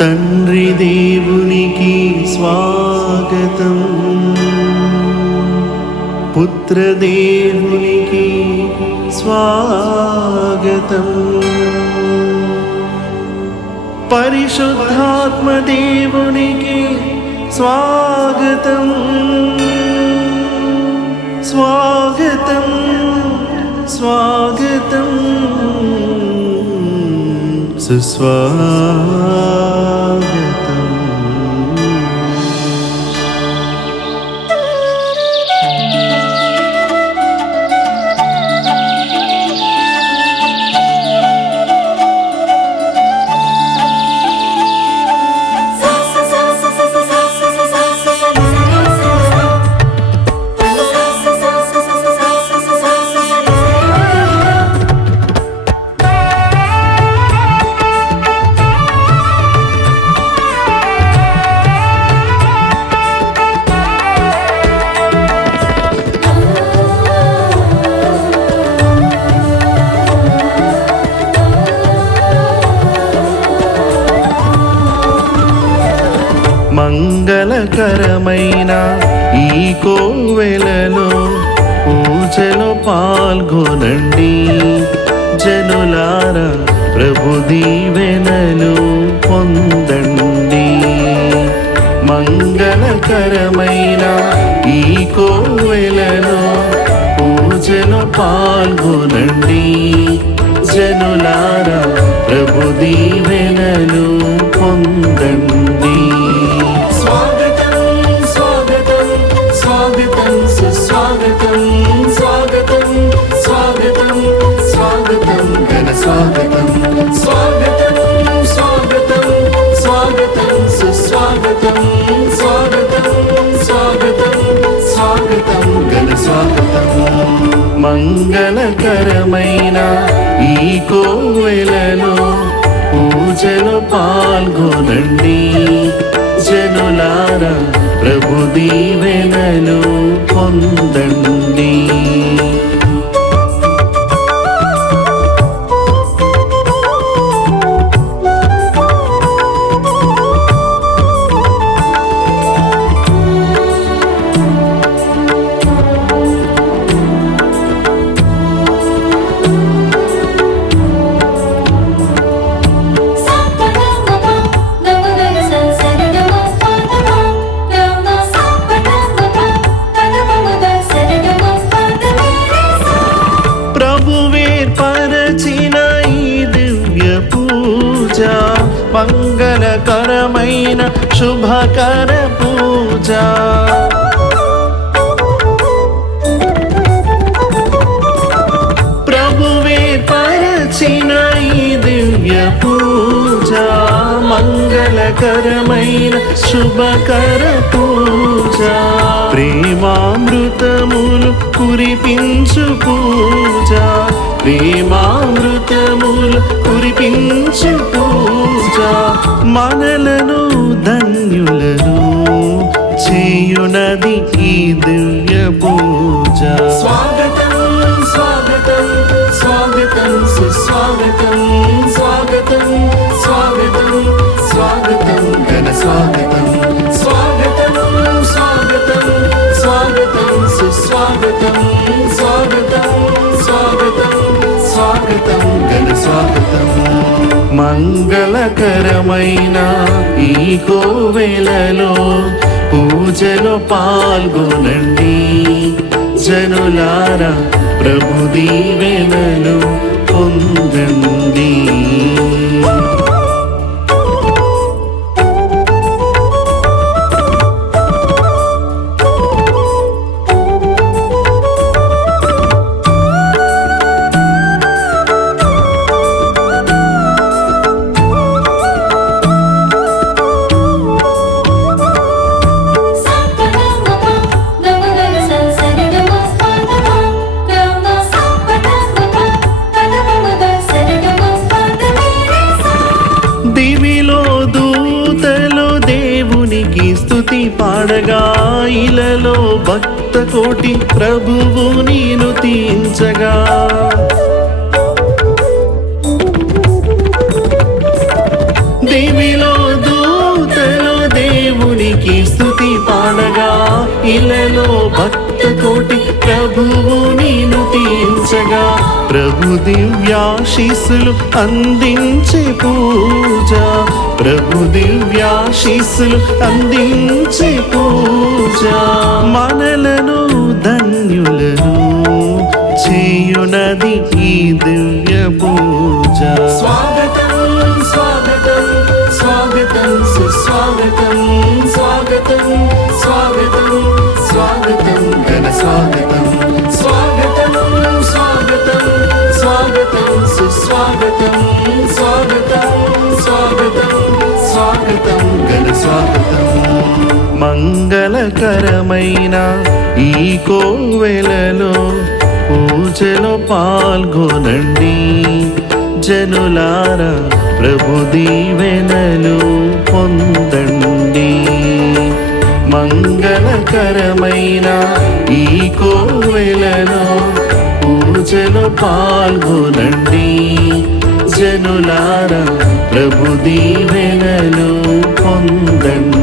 తండ్రి దేవునికి స్వాగతం, పుత్ర దేవునికి స్వాగతం, పరిశుద్ధాత్మ దేవునికి స్వాగతం, స్వాగతం, స్వాగతం, సుస్వాగతం. మంగళకరమైన ఈ కోవెలలో పూజలో పాల్గొనండి జనులారా, ప్రభు దీవెనలు పొందండి. మంగళకరమైన ఈ కోవెలలో పూజలో పాల్గొనండి జనులారా, ప్రభు దీవెనలు పొందండి. స్వాగతం, స్వాగతం, స్వాగతం, స్వాగతం, ఘన స్వాగతం, స్వాగతం, స్వాగతం, స్వాగతం, సుస్వాగతం, స్వాగతం, స్వాగతం, స్వాగతం, ఘన స్వాగతం. మంగళకరమైన ఈ కోవెలలో పూజలో పాల్గొనండి జనులారా, ప్రభు దీవెనలు పొందండి. మంగళకరమైన శుభకర పూజ, ప్రభువే పరచిన ఈ దివ్య పూజ, మంగళకరమైన శుభకర పూజ, ప్రేమామృతములు కురిపించు పూజ, ప్రేమామృతములు కురిపించు పూజ, మనలను ధన్యులను చేయునది ఈ దివ్య పూజ. స్వాగతం, స్వాగతం, స్వాగతం, సుస్వాగతం, స్వాగతం, స్వాగతం, స్వాగతం, ఘన స్వాగతం, స్వాగతం, స్వాగతం, స్వాగతం, సుస్వాగతం, స్వాగతం, స్వాగతం, స్వాగతం, ఘన స్వాగతం. మంగళకరమైన ఈ కోవెలలో పూజలో పాల్గొనండి జనులారా, ప్రభు దీవెనలు పొందండి. పాడగా ఇలలో భక్త కోటి ప్రభువుని నుతించగా, దేవిలో ప్రభువు నిన్ను తీర్చగా ప్రభు దివ్యాశీస్సులు అందించే పూజ ప్రభు దివ్యాశీస్సులు అందించే పూజ మనలను ధన్యులను చేయునది ఈ దివ్య పూజ స్వాగతం స్వాగతం స్వాగతం సుస్వాగతం స్వాగతం స్వాగతం స్వాగతం ఘన స్వాగతం స్వాగతం స్వాగతం స్వాగతం సుస్వాగతం స్వాగతం స్వాగతం స్వాగతం ఘన స్వాగతం మంగళకరమైన ఈ కోవెలలో పూజలో పాల్గొనండి జనులారా ప్రభు దీవెనలు పొందండి మంగళకరమైన ఈ కోవెలలో పూజలో పాల్గొనండి జనులారా ప్రభు దీవెనలు పొందండి